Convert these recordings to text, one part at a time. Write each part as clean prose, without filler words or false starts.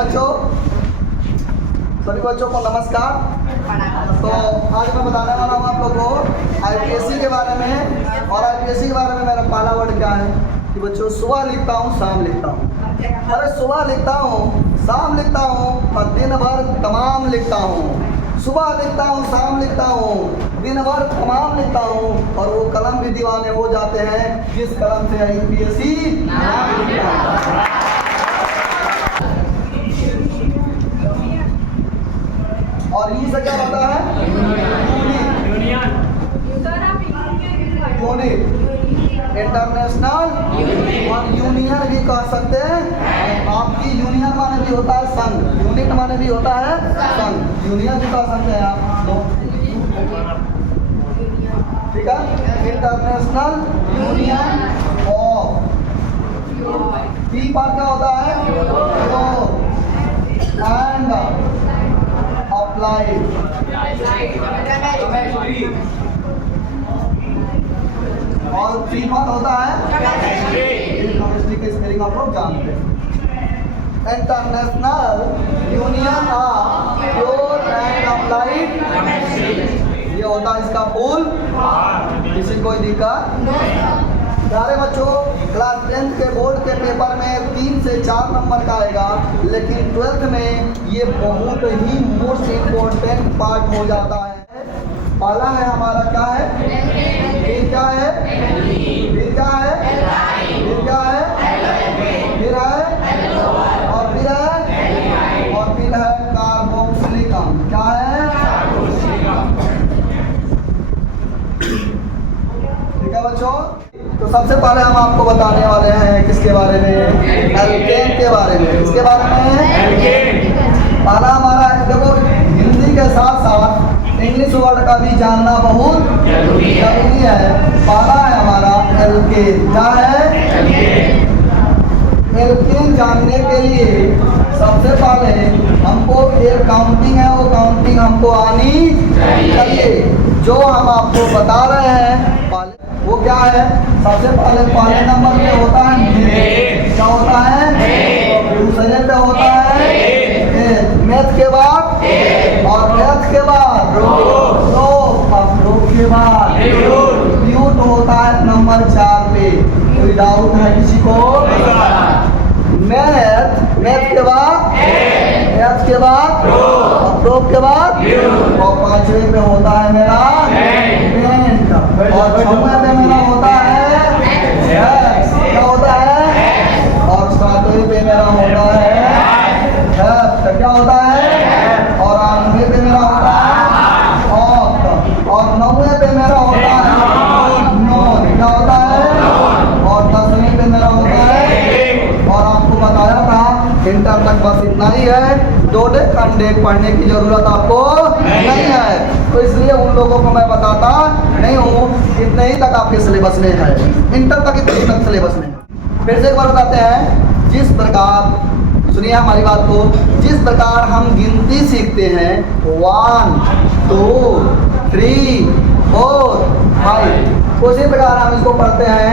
बच्चों सभी बच्चों को नमस्कार। तो आज मैं बताने वाला हूँ आप लोगों को आईपीएससी के बारे में। और आईपीएससी के बारे में मेरा पहला वर्ड क्या है कि बच्चों सुबह लिखता हूँ शाम लिखता हूँ। अरे सुबह लिखता हूँ शाम लिखता हूँ और दिन भर तमाम लिखता हूँ। सुबह लिखता हूँ शाम लिखता हूँ दिन भर तमाम लिखता हूँ और वो कलम भी दीवाने हो जाते हैं जिस कलम से आईपीएससी नाम लिखता है। और यू से क्या होता है? यूनिट, इंटरनेशनल और यूनियन भी कह सकते हैं। आपकी यूनियन माने भी होता है संघ, यूनिट माने भी होता है संघ, यूनियन भी कह सकते हैं आप तो। ठीक है, इंटरनेशनल यूनियन ऑफ पी पर क्या होता है? एंड अप्लाइड और सी पर होता है केमिस्ट्री के स्पेलिंग आप लोग जानते हैं। International union of pure and applied ये होता है इसका फुल। किसी कोई दिक्कत? प्यारे बच्चों, क्लास 10th के बोर्ड के पेपर में 3 से 4 नंबर का आएगा, लेकिन 12th में ये बहुत ही मोस्ट इम्पोर्टेंट पार्ट हो जाता है। पहला है हमारा क्या है? फिर क्या है? फिर क्या है? फिर क्या है? फिर है और फिर है और फिर है कार्बोक्सिलिकम। क्या है? ठीक है बच्चों, तो सबसे पहले हम आपको बताने वाले हैं किसके बारे में? एल्केन के बारे में। किसके बारे में? पहला हमारा देखो, हिंदी के साथ साथ इंग्लिश वर्ड का भी जानना बहुत जरूरी है। पहला है हमारा एल्केन। क्या है? एल्केन जानने के लिए सबसे पहले हमको एक काउंटिंग है, वो काउंटिंग हमको आनी चाहिए जो हम आपको बता रहे हैं। वो क्या है? सबसे पहले नंबर पे होता है क्या होता है? दूसरे पे होता है मैथ के बाद और मैथ के बाद रो के बाद ल्यूट होता है नंबर 4 पे। कोई डाउट है किसी को? मैथ के बाद रो के बाद और 5वें पे होता है मेरा पेंट और 6वें पे मेरा होता है क्या होता है और 7वें पे मेरा होता है क्या होता है और 8वें पे मेरा होता है और 9वें पे मेरा होता है नॉन। क्या होता है? और 10वें पे मेरा होता है। और आपको बताया था इंटर तक बस इतना ही है, दो डेक पढ़ने की जरूरत आपको नहीं है। तो इसलिए उन लोगों को मैं बताता नहीं हूँ, इतने ही तक आपके सिलेबस में है, इंटर तक इतने ही तक सिलेबस में। फिर से एक बार बताते हैं, जिस प्रकार सुनिए हमारी बात को, जिस प्रकार हम गिनती सीखते हैं 1 2 3 4 5, उसी प्रकार हम इसको पढ़ते हैं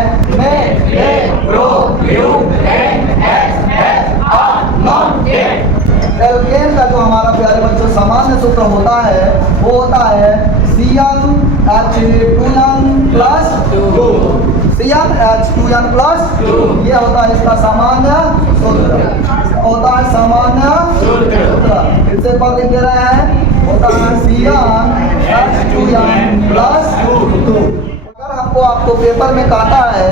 एल्केन का जो हमारा प्यारे बच्चों सामान्य सूत्र होता है वो होता है CnH2n प्लस 2। CnH2n प्लस 2 ये होता है इसका सामान्य सूत्र, होता है सामान्य सूत्र। फिर से बात लिख दे रहे हैं, होता है CnH2n प्लस 2। अगर हमको आपको पेपर में कहता है,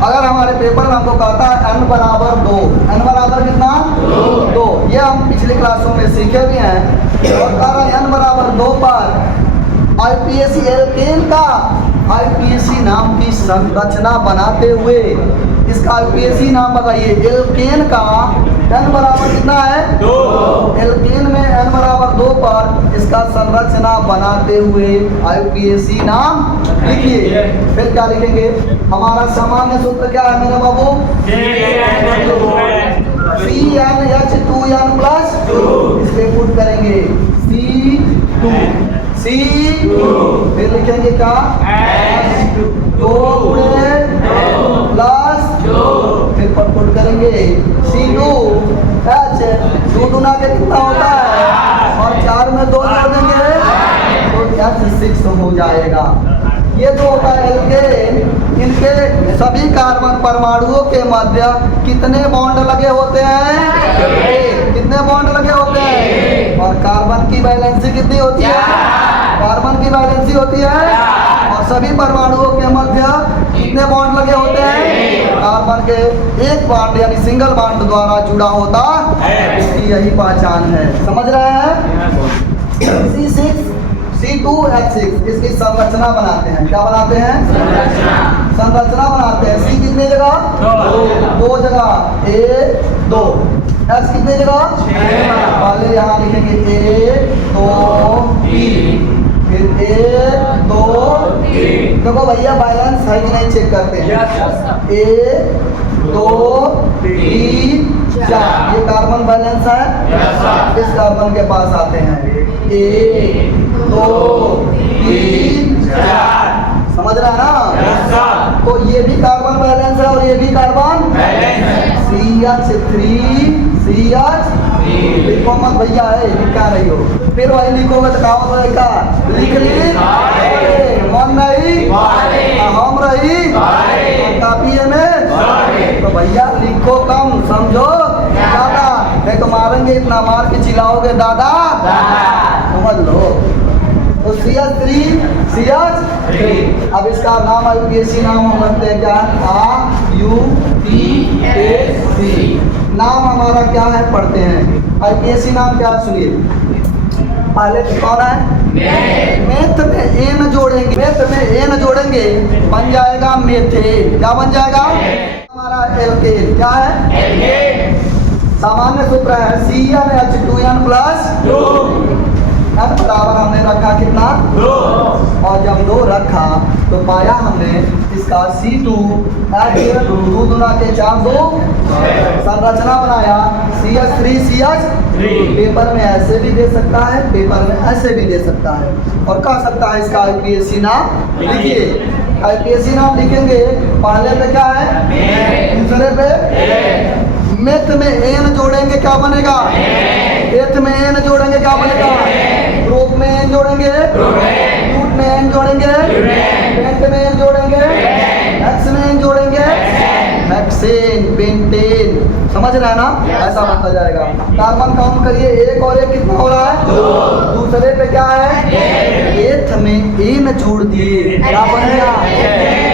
अगर हमारे पेपर में हमको कहता है n बराबर 2, n बराबर कितना? 2। ये हम पिछली क्लासों में सीखे भी हैं। और कह रहा है n बराबर 2 पर आईपीएससी एल्केन का आईपीएससी नाम की संरचना बनाते हुए इसका आईपीएससी नाम बताइए। एल्केन का n बराबर कितना है? 2। एल्केन में n बराबर 2 पर इसका संरचना बनाते हुए आईपीएससी नाम लिखिए। फिर क्या लिखेंगे? हमारा सामान्य सूत्र क्या है मेरे बाबू? CnH2n plus 2। इसके पुट करेंगे C2 फिर लिखेंगे क्या? H2 प्लस फिर पर पुट करेंगे C2H 5 है, 2 दूना के कितना होता है, और 4 में 2 जोड़ देंगे तो H6 हो जाएगा। ये जो होता है एल्केन, इनके सभी कार्बन परमाणुओं के मध्य कितने बॉन्ड लगे होते हैं, कितने बॉन्ड लगे होते हैं, और कार्बन की वैलेंसी कितनी होती है, कार्बन की वैलेंसी होती है, और सभी परमाणुओं के मध्य कितने बॉन्ड लगे होते हैं, कार्बन के एक बॉन्ड यानी सिंगल बॉन्ड द्वारा जुड़ा होता है। इसकी यही पहचान है, समझ रहे हैं। C6 C2H6 इसकी संरचना बनाते हैं, क्या बनाते हैं, संरचना बनाते हैं। C कितने जगह, 2 जगह, 1 2, H कितने जगह, पहले यहाँ लिखेंगे 1 2 3, फिर 1 2 3। देखो भैया बैलेंस है कि नहीं चेक करते हैं। 1 2 3 4, ये कार्बन बैलेंस है। इस कार्बन के पास आते हैं 1 2 3 4, समझ रहा है ना। तो ये भी कार्बन बैलेंस है और ये भी कार्बन CH3 CH3। लिखो मत भैया, है लिखा रही हो, फिर वही लिखोगे तो क्या होगा, लिख ली मन नहीं हम रही कापी में। तो भैया लिखो कम, समझो ज्यादा, नहीं तो मारेंगे, इतना मार के चिल्लाओगे दादा, समझ लो। तो CH3 अब इसका नाम IUPAC नाम हम रखते हैं क्या, IUPAC नाम हमारा क्या है, पढ़ते हैं। IUPAC नाम क्या, सुनिए पहले कौन है, मेथ में एन जोड़ेंगे, मेथ में एन जोड़ेंगे बन जाएगा मेथेन। क्या बन जाएगा, हमारा एल्केन क्या है, सामान्य सूत्र है CnH2n + N बराबर हमने रखा कितना, 2, और जब 2 रखा तो पाया हमने इसका C2H 2 दूना के 4 2, संरचना बनाया CH3 CH3। पेपर में ऐसे भी दे सकता है, पेपर में ऐसे भी दे सकता है, और कह सकता है इसका IUPAC नाम लिखिए। IUPAC नाम लिखेंगे, पहले पे क्या है, दूसरे पे मेथ में एन जोड़ेंगे क्या बनेगा, एथ में एन जोड़ेंगे क्या बनेगा, ग्रुप में एन जोड़ेंगे, रूट में एन जोड़ेंगे, पेंट में एन जोड़ेंगे, हेक्स में एन जोड़ेंगे, हेक्सेन पेंटेन। समझ रहे हैं ना, ऐसा बनता जाएगा। कार्बन काउंट करिए, 1 और 1 कितना हो रहा है, 2। दूसरे पे क्या है, एथ में एन जोड़ दिए, क्या बन गया,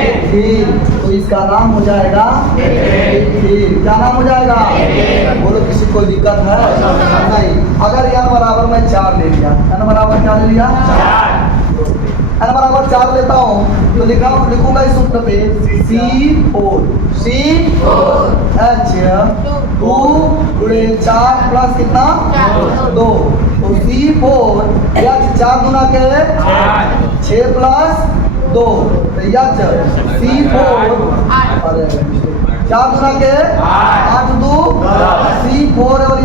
एथेन। तो इसका नाम हो जाएगा एथेन। क्या नाम हो जाएगा, बोलो किसी कोई दिक्कत है नहीं। अगर n बराबर मैं 4 ले लिया, n बराबर क्या ले लिया, n बराबर 4 लेता हूँ तो लिखूंगा इस सूत्र पे C4 H2 × 4 प्लस कितना 2, तो C4 4 दूना के 6 प्लस 2, तो C4 4 दूना के 8 2 C4 और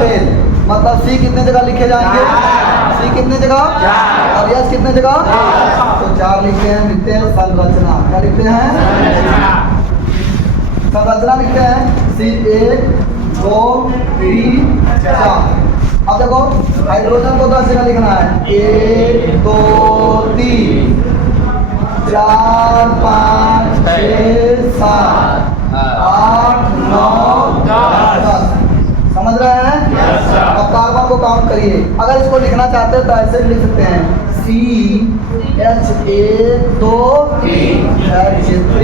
10, मतलब C कितने जगह लिखे जाएंगे, C कितने जगह और S कितने जगह, तो 4 लिखते हैं, लिखते हैं संरचना। क्या लिखते हैं, संरचना लिखते हैं C1 2 3 4। अब देखो हाइड्रोजन को 10 जगह लिखना है, 1 2 3 4 5 6 7 8 9 10। समझ रहे हैं। अब कार्बन को काउंट करिए। अगर इसको लिखना चाहते हैं तो ऐसे भी लिख सकते हैं CH2H3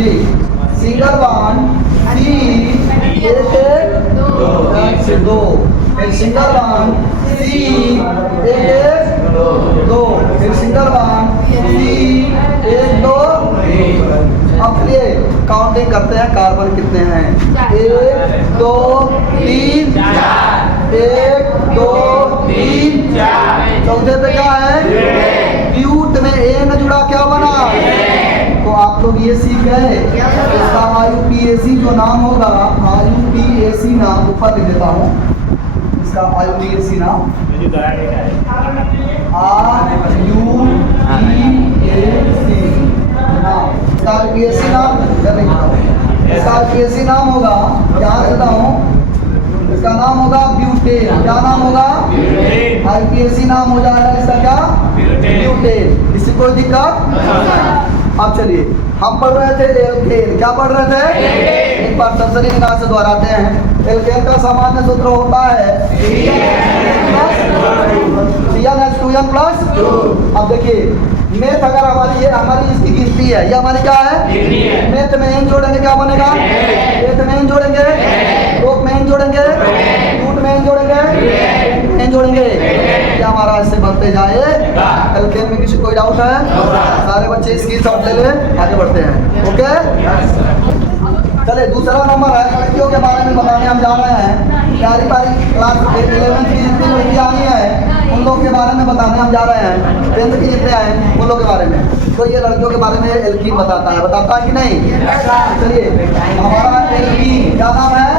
सिंगल बॉन्ड C1H2 फिर सिंगल बॉन्ड C1H2 फिर सिंगल बॉन्ड C1H2। अब चलिए काउंटिंग करते हैं, कार्बन कितने हैं, 1 2 3 4 1 2 3 4। चौथे पे क्या है, ब्यूट में ए न जुड़ा क्या बना, तो आप लोग ये सीख गए। इसका IUPAC जो नाम होगा, IUPAC नाम ऊपर लिख देता हूँ, इसका IUPAC नाम IUPAC नाम होगा, क्या देता हूँ, इसका नाम होगा ब्यूटेन। क्या नाम होगा? आईपीएससी नाम हो जाएगा इसका क्या? ब्यूटेन। इससे कोई दिक्कत? अब चलिए हम पढ़ रहे थे एल्केन। क्या पढ़ रहे थे? एक बार तसरी निगाह से दोहराते हैं। एल्केन का सामान्य सूत्र होता है CnH2n प्लस। अब देखिए मेथ अगर हमारी इसकी गिनती है, ये हमारी क्या है? मेथ में n जोड़ेंगे क्या बनेगा? मेथ में n जोड़ेंगे, ग्रुप में n जोड़ेंगे, रूट में n जोड़ेंगे, n जोड़ेंगे, क्या हमारा इससे बनते जाए। एल्केन में किसी कोई डाउट है? सारे बच्चे इसकी शॉट ले ले, आगे बढ़ते हैं। ओके चले दूसरा नंबर है लड़कियों के बारे में बताने हम जा रहे हैं। प्यारी प्यारी क्लास 11th की जितनी लड़कियाँ आई हैं उन लोग के बारे में बताने हम जा रहे हैं। 10th की जितने आए उन लोग के बारे में। तो ये लड़कियों के बारे में एल्कीन बताता है कि नहीं? चलिए हमारा एल्कीन क्या नाम है?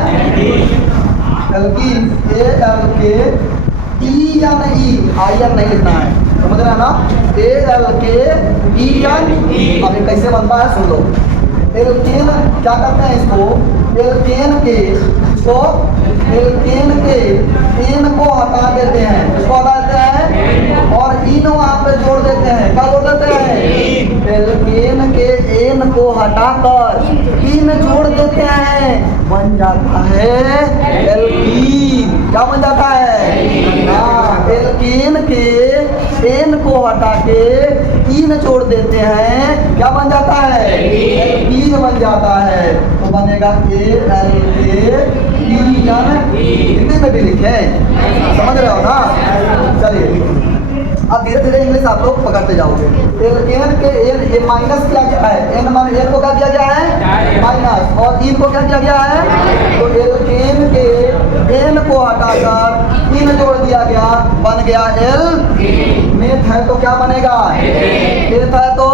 एल्कीन ALKEN आयन नहीं लिखना है, समझ रहे हैं ना? ALKEN। अब ये कैसे बनता है सुन लो। एल्केन क्या करते हैं इसको? एल्केन के एन को हटा देते हैं। इसको हटा देते हैं और इन वहाँ पे जोड़ देते हैं। क्या जोड़ देते हैं? एल्केन के एन को हटाकर इन जोड़ देते हैं, बन जाता है एल्कीन। क्या बन जाता है? हाँ, एल्केन के एन को हटा के इन जोड़ देते हैं, क्या बन जाता है? एल्कीन बन जाता है। तो बनेगा ALKEN। हिंदी में भी लिखे, समझ रहे हो ना? चलिए अब धीरे धीरे इंग्लिश आप लोग पकड़ते जाओगे। एल्केन के एन माइनस क्या क्या है? एन को क्या किया गया है? माइनस। और इन को क्या किया गया है? तो एल्केन के एन को हटाकर इन जोड़ दिया गया, बन गया एल। मेथ है तो क्या बनेगा? मेथ है तो,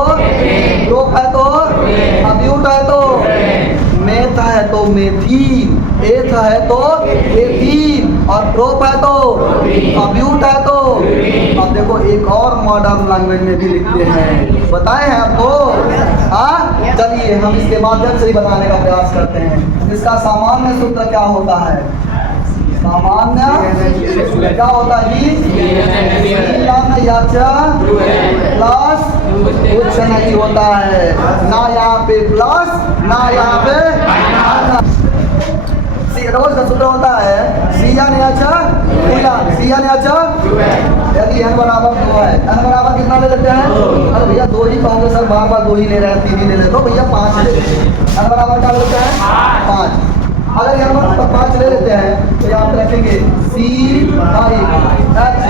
ग्रुप है तो, अब्यूट है तो, मेथ है तो मेथीन, एथ है तो एथीन, और प्रोप है तो अब्यूट है तो। अब देखो एक और मॉडर्न लैंग्वेज में भी लिखते हैं, बताए हैं आपको? हाँ चलिए हम इसके माध्यम से ही बताने का प्रयास करते हैं। इसका सामान्य सूत्र क्या होता है? सामान्य क्या होता है? प्लस कुछ नहीं होता है, ना यहाँ पे प्लस ना यहाँ पे रोज का सूत्र होता है यदि n बराबर 2 है, n बराबर कितना ले लेते हैं? अरे भैया 2 ही कहोगे सर, बार बार 2 ही ले रहे हैं, 3 ही ले लेते हो भैया, 5 ले लेते हैं। n बराबर क्या लेते हैं? 5। अगर n बराबर 5 ले लेते हैं तो यहाँ पे रखेंगे C5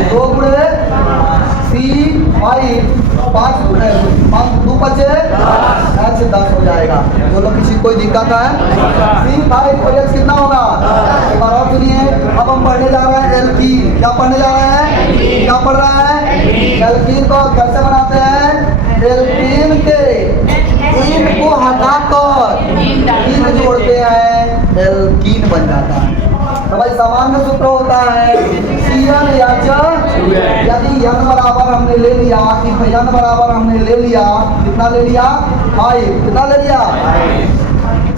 2 गुणे C5 5 2 बचे H 10 हो जाएगा। बोलो किसी कोई दिक्कत है? C5 और H कितना होगा? एक बार और सुनिए। अब हम पढ़ने जा रहे हैं एल्कीन। क्या पढ़ने जा रहे हैं? क्या पढ़ रहे हैं? एल्कीन को कैसे बनाते हैं? एल्कीन के इन को हटाकर इन जोड़ते हैं, एल्कीन बन जाता है। तो भाई सामान्य सूत्र होता है CnH। यदि n बराबर हमने ले लिया, n बराबर हमने ले लिया, कितना ले लिया? 5। कितना ले लिया?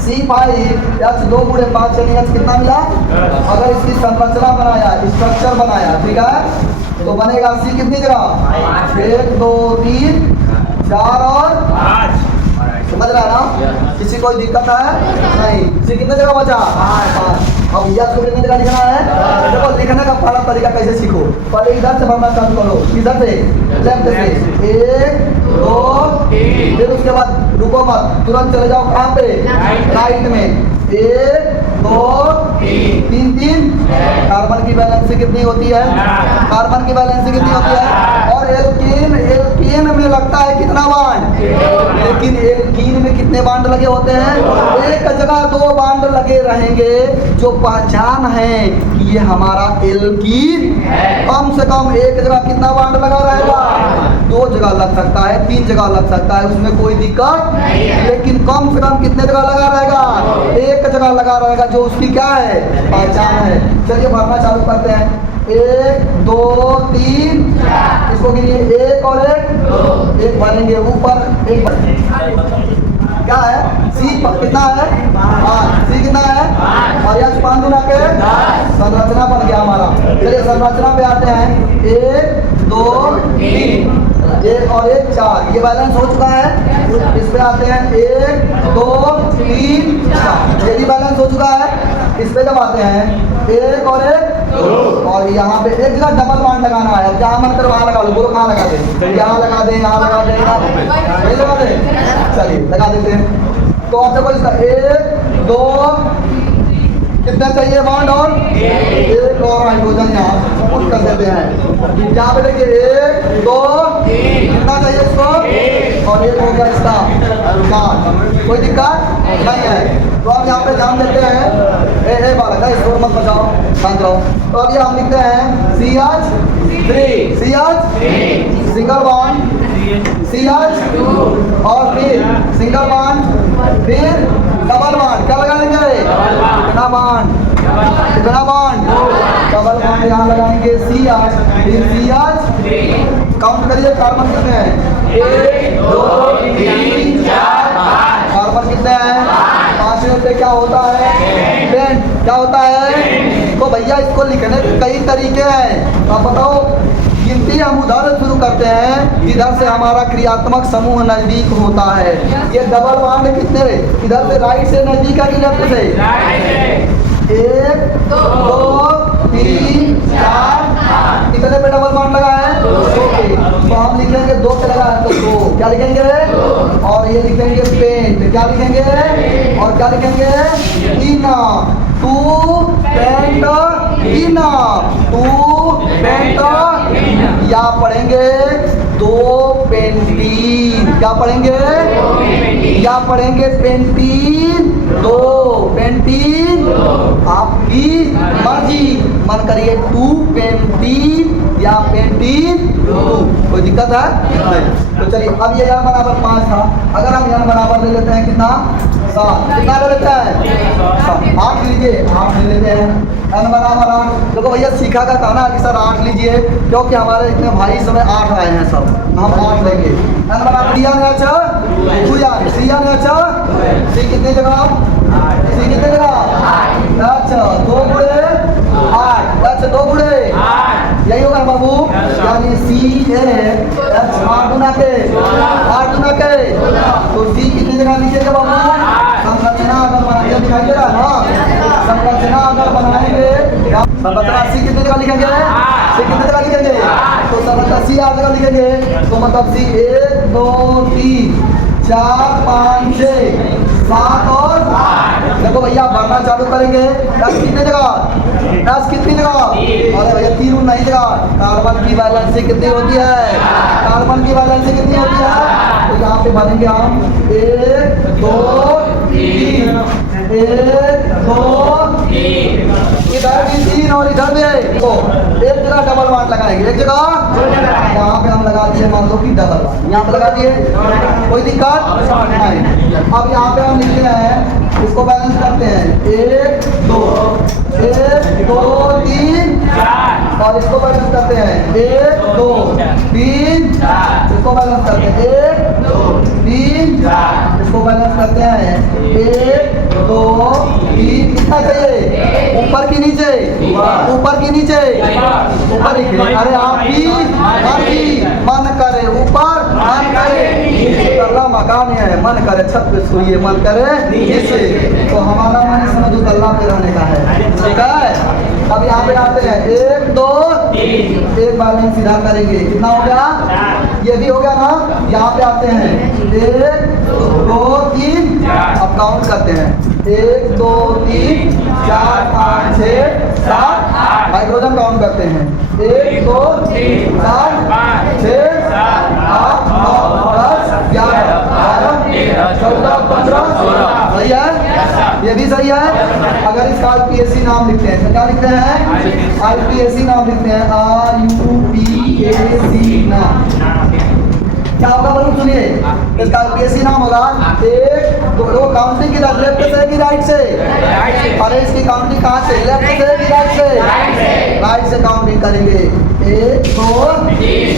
C5 2 गुणे 5 यानी H कितना मिला? अगर इसकी संरचना बनाया, स्ट्रक्चर बनाया, ठीक है, तो बनेगा C कितनी जगह? 1 2 3 4 और 5। समझ रहा है ना? किसी कोई दिक्कत है? नहीं। C कितने जगह बचा? 5। अब यह को कितने जगह लिखना है? देखो लिखने का पहला तरीका कैसे सीखो। पहले इधर से भरना चालू करो, इधर से लेफ्ट से 1 2 3, फिर उसके बाद रुको मत, तुरंत चले जाओ कहाँ पे? राइट में 1 2 3 3। कार्बन की वैलेंसी कितनी होती है? कार्बन की वैलेंसी कितनी होती है? और एल्कीन में लगता है कितना बांड? लेकिन एल्कीन में कितने बांड लगे होते हैं? एक जगह 2 बांड लगे रहेंगे, जो पहचान है कि ये हमारा एल्कीन। कम से कम एक जगह कितना बांड लगा रहेगा? 2 जगह लग सकता है, 3 जगह लग सकता है, उसमें कोई दिक्कत नहीं। लेकिन कम से कम कितने जगह लगा रहेगा? एक जगह लगा रहेगा, जो उसकी क्या है? पहचान है। चलिए भरना चालू करते हैं। 1 2 3 इसको गिनिए, 1 और 1 1 भरेंगे ऊपर, 1 क्या है? सी कितना है? 5। सी कितना है? और यहाँ 5 गुना के संरचना बन गया हमारा। चलिए संरचना पे आते हैं। 1 2 3 1 और 1 4, ये बैलेंस हो चुका है। इस पे आते हैं 1 2 3 4, ये भी बैलेंस हो चुका है। इस पे जब आते हैं 1 और 1 2, और यहाँ पे एक जगह डबल बॉन्ड लगाना है। अब जहाँ मन कर वहाँ लगा लो। बोलो कहाँ लगा दे? यहाँ लगा दे, यहाँ लगा दे, यही लगा दे। चलिए लगा देते हैं। तो आप देखो इसका 1 2 कितना चाहिए बॉन्ड? और एक और हाइड्रोजन यहाँ पुट कर देते हैं। यहाँ पे देखिए 1 2 कितना चाहिए इसको? और एक हो गया इसका 4। कोई दिक्कत नहीं है। तो अब यहाँ पे ध्यान देते हैं। ए बालक है, इसको मत बचाओ, शांत रहो। तो अब ये हम लिखते हैं CH3 सिंगल बॉन्ड, CH2 और फिर सिंगल बॉन्ड, फिर डबल बॉन्ड। क्या लगाएंगे? कितना बॉन्ड? कितना बॉन्ड? डबल बॉन्ड यहाँ लगाएंगे CH, फिर CH। काउंट करिए कार्बन कितने हैं? 1 2 3 4 5। कार्बन कितने हैं? 5 पे क्या होता है? पेंट। क्या होता है? तो भैया इसको लिखने के कई तरीके हैं। आप बताओ। गिनती हम उधर शुरू करते हैं जिधर से हमारा क्रियात्मक समूह नजदीक होता है। ये डबल बॉन्ड कितने? इधर से राइट से नजदीक है कि लेफ्ट से? 1 2 3 4 कितने पे डबल बॉन्ड लगा है? 2 पे। तो हम लिखेंगे 2 पे लगा है तो 2। क्या लिखेंगे? और ये लिखेंगे पेंट। क्या लिखेंगे? और क्या लिखेंगे? इना 2 पेंट इना 2 पेंट। या पढ़ेंगे 2 पेंटीन। क्या पढ़ेंगे? या पढ़ेंगे पेंटीन 2 पेंटीन। आपकी मर्जी, मन करिए 2 पेंटीन या पेंटीन 2। कोई दिक्कत है? नहीं। तो चलिए अब ये यहाँ बराबर 5 था। अगर हम यहाँ बराबर ले लेते हैं कितना? 7। कितना ले लेते हैं? 8 लीजिए, 8 ले लेते हैं। n बराबर 8। देखो भैया सीखा का कहना कि सर 8 लीजिए, क्योंकि हमारे इतने भाई समय 8 आए हैं सब, हम 8 लेंगे। n बराबर सी कितनी जगह? सी कितने जगह? अच्छा 2 गुणे 8। अच्छा 2 गुणे 8 यही होगा बाबू। यानी सी है 8 गुना के 8 गुना के। तो सी कितनी जगह लीजिएगा बाबू? संरचना अगर बनाएंगे, दिखाई दे रहा है ना? संरचना अगर बनाएंगे, संरचना सी कितनी जगह लिखेंगे? सी कितनी जगह लिखेंगे? तो संरचना सी 8 जगह लिखेंगे। तो मतलब सी 1 2 3 4 5 6 7 और 8। देखो भैया भरना चालू करेंगे। 10 कितने जगह? 10 कितनी जगह? अरे भैया 3 नहीं जगह। कार्बन की वैलेंसी कितनी होती है? कार्बन की वैलेंसी कितनी होती है? तो यहाँ पे भरेंगे हम 1 2 3 1 2 3। इधर भी 3 और इधर भी। तो एक जगह डबल बॉन्ड लगाएंगे, एक जगह यहाँ पे हम लगा दिए, मान लो कि डबल बॉन्ड यहाँ पे लगा दिए। कोई दिक्कत नहीं। अब यहाँ पे हम लिखते हैं, इसको बैलेंस करते हैं 1 2 3 और इसको बैलेंस करते हैं 1 2 3 इसको बैलेंस करते हैं 1 2 3 इसको बैलेंस करते हैं 1 2 3। कितना चाहिए? ऊपर की नीचे? ऊपर की नीचे? ऊपर। अरे आपकी मर्जी, मन करे ऊपर, मन करे नीचे। तल्ला मकान है, मन करे छत पे सोइए, मन करे नीचे। तो हमारा मन समझ तल्ला पे रहने का है, ठीक है? अब यहाँ पे आते हैं 1 2 3 एक बैलेंस सीधा करेंगे। कितना हो गया? ये भी हो गया ना? यहाँ पे आते हैं 1 2 3 अब काउंट करते हैं 1 2 3 4 5 6 7 8। हाइड्रोजन काउंट करते हैं 1 2 3 4 5 6 7 8 9 10 11 12 13 14 15 16। सही है? ये भी सही है। अगर इसका RPSC नाम लिखते हैं तो क्या लिखते हैं? RPSC नाम लिखते हैं, RUPAC नाम। क्या होगा बोलो? सुनिए, इसका RPSC नाम होगा 1 2 काउंटिंग की लेफ्ट से कि राइट से? अरे इसकी काउंटिंग कहाँ से? लेफ्ट से कि राइट से? राइट से काउंटिंग करेंगे 1 2 3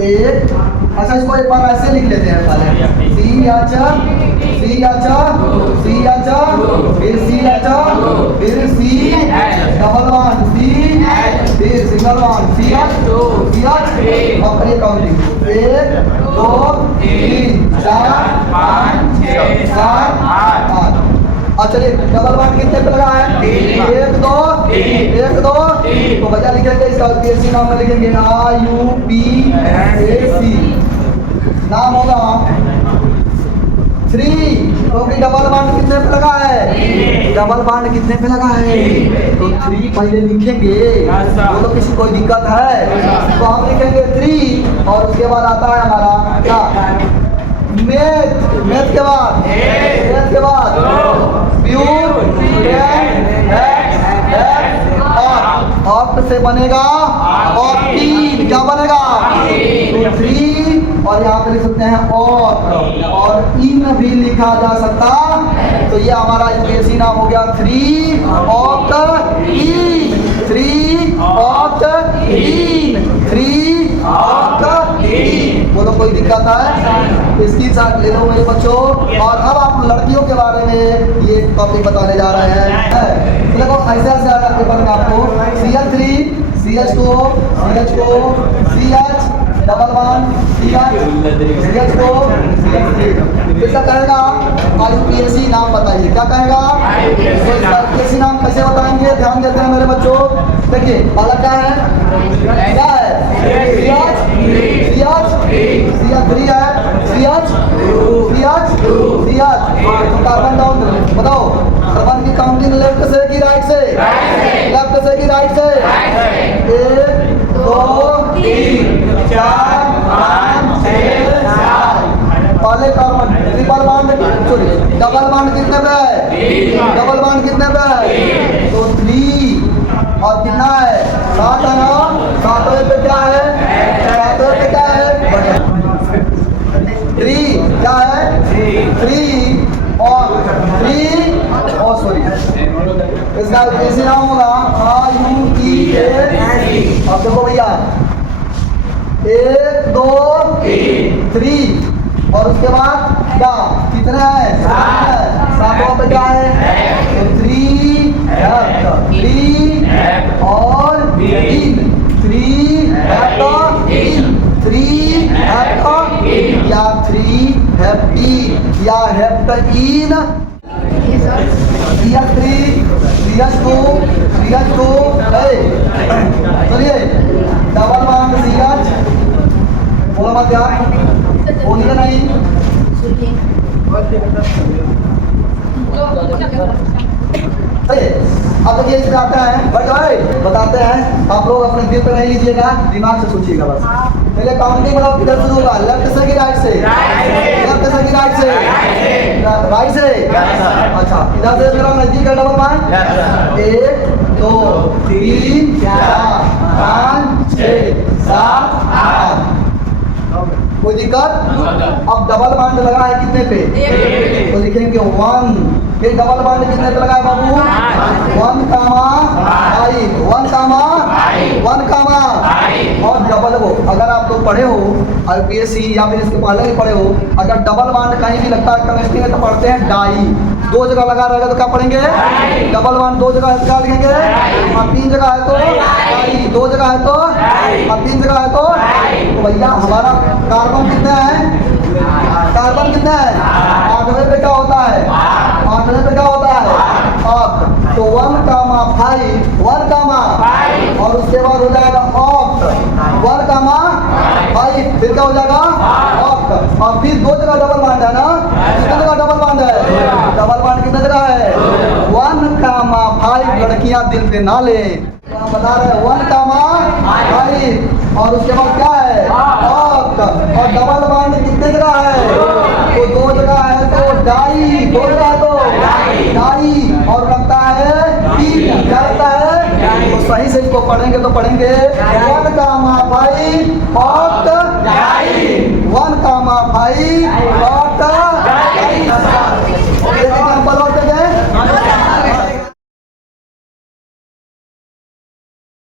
1। अच्छा इसको एक बार ऐसे लिख लेते हैं पहले, H C H C H फिर सी एच फिर सी डबल वन सी फिर सिंगल वन सी एच और करिए काउंटिंग 1 2 3 4 5 6 7 8। अब चलिए डबल वन कितने पे लगा है? 1 2 1 2 तो बचा लिखेंगे इसका यूपीएससी नाम में लिखेंगे यूपीएससी नाम होगा 3 क्योंकि डबल बांड कितने पे लगा है? डबल बांड कितने पे लगा है? तो 3 पहले लिखेंगे वो तो किसी कोई दिक्कत है तो हम लिखेंगे 3 और उसके बाद आता है हमारा क्या मेथ के बाद प्योर ऑप्ट से बनेगा ऑप्टीन क्या बनेगा? तो 3 और यहाँ पे लिख सकते हैं और इन भी लिखा जा सकता तो ये हमारा यूपीएससी नाम हो गया 3 ऑप्ट इन 3 ऑप्ट इन 3 ऑप्ट इन। बोलो कोई दिक्कत है? इसकी साथ ले लो मेरे बच्चों। और अब आप लड़कियों के बारे में ये टॉपिक बताने जा रहे हैं। देखो ऐसे ऐसे पेपर में आपको CH3 CH2 CH4 CH double one CH2 CH3 इसका कहेगा यूपीएससी नाम बताइए क्या कहेगा? तो इसका यूपीएससी नाम कैसे बताएंगे? ध्यान देते हैं मेरे बच्चों। देखिए पहला क्या है CH3 है CH तो कार्बन डाउन बताओ कार्बन की काउंटिंग लेफ्ट से कि राइट से? लेफ्ट से कि राइट से? 1 2 3 4 5 6 7 पहले carbon triple bond sorry double bond कितने पे है? डबल बॉन्ड कितने पे है? तो 3 और कितना है? 7 है ना? 7वें पे क्या है? 7वें पे क्या है? 3 क्या है? 3 और 3 और सॉरी इसका कैसे नाम होगा IUPAC। अब देखो भैया 1 2 3 और उसके बाद क्या कितना है? 7 पे क्या है? तो 3 और 3 3 या 3 हेप्टीन या हेप्टीन CH3 CH2 चलिए डबल बॉन्ड CH बोला मत यार बोलिए नहीं। अब देखिए इसमें आता है बताते हैं आप लोग अपने दिल पे नहीं लीजिएगा दिमाग से सोचिएगा बस। पहले काउंटिंग मतलब किधर से होगा? लेफ्ट से कि राइट से? लेफ्ट से कि राइट से? राइट से। अच्छा इधर से मेरा नजदीक है डबल बॉन्ड 1 2 3 4 5 6 7 8 कोई दिक्कत? अब डबल बॉन्ड लगा है कितने पे? तो लिखेंगे 1 फिर डबल बॉन्ड कितने पे लगा है बाबू? 1 कामा 5 और डबल हो अगर आप लोग पढ़े हो यूपीएससी या फिर इसके पहले भी पढ़े हो अगर डबल बॉन्ड कहीं भी लगता है केमिस्ट्री में तो पढ़ते हैं डाई। 2 जगह लगा रहेगा तो क्या पढ़ेंगे? डबल बॉन्ड 2 जगह क्या लिखेंगे? और 3 जगह है तो डाई 2 जगह है तो और 3 जगह है तो भैया हमारा कार्बन कितना है? कार्बन कितना है? 8वें पे क्या होता है? 8वें पे क्या होता है? ऑक्ट। तो 1 कामा 5 और उसके बाद हो जाएगा ऑक्ट 1 कामा 5 फिर क्या हो जाएगा? ऑक्ट और फिर 2 जगह डबल बॉन्ड है ना? कितने जगह डबल बॉन्ड है? डबल बॉन्ड कितने जगह है? 1 कामा 5 लड़कियां दिल पे ना ले बता रहे 1 कामा 5 और उसके बाद क्या है? ऑक्ट और डबल बॉन्ड कितने जगह है? तो 2 जगह है तो डाई 2 जगह है तो डाई और लगता है 3 क्या लगता है? तो सही से इसको पढ़ेंगे तो पढ़ेंगे 1 कामा 5 ऑक्ट डाई 1 कामा 5